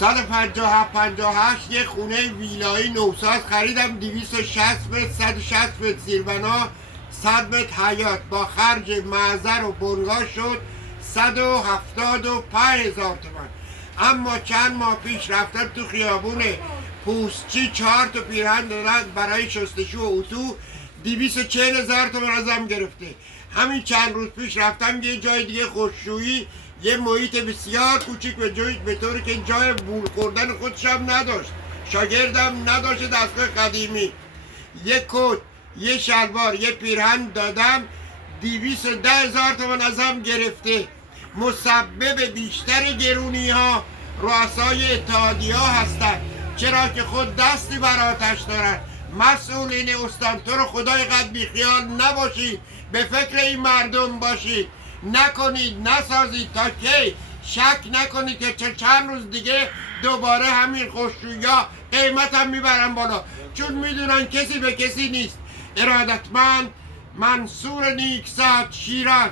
58 یه خونه ویلایی نوساز خریدم 260 متر 160 متر زیربنا 100 متر حیاط با خرج معذر و بنگاه شد 175,000 تومان. اما چند ماه پیش رفتم تو خیابون پوستچی 4 تا پیرهن دادن برای شستشو و اتو 240,000 تومان ازم گرفته. همین چند روز پیش رفتم یه جای دیگه خوششویی یه محیط بسیار کوچیک به طوری که جای بول خوردن خودش هم نداشت، شاگردم نداشت، دستگاه قدیمی، یه کت یه شلوار یه پیرهن دادم 210,000 تومان ازم گرفته. مسبب بیشتر گرونی ها رؤسای اتحادیه ها هستند، چرا که خود دستی بر آتش دارن. مسئولین استان تو رو خدای قد بیخیال نباشید، به فکر این مردم باشید، نکنید نسازید تا کی شک نکنید که چند روز دیگه دوباره همین خوشجویا قیمت هم میبرن بالا، چون میدونن کسی به کسی نیست. ارادتمند منصور نیکزاد، شیراز.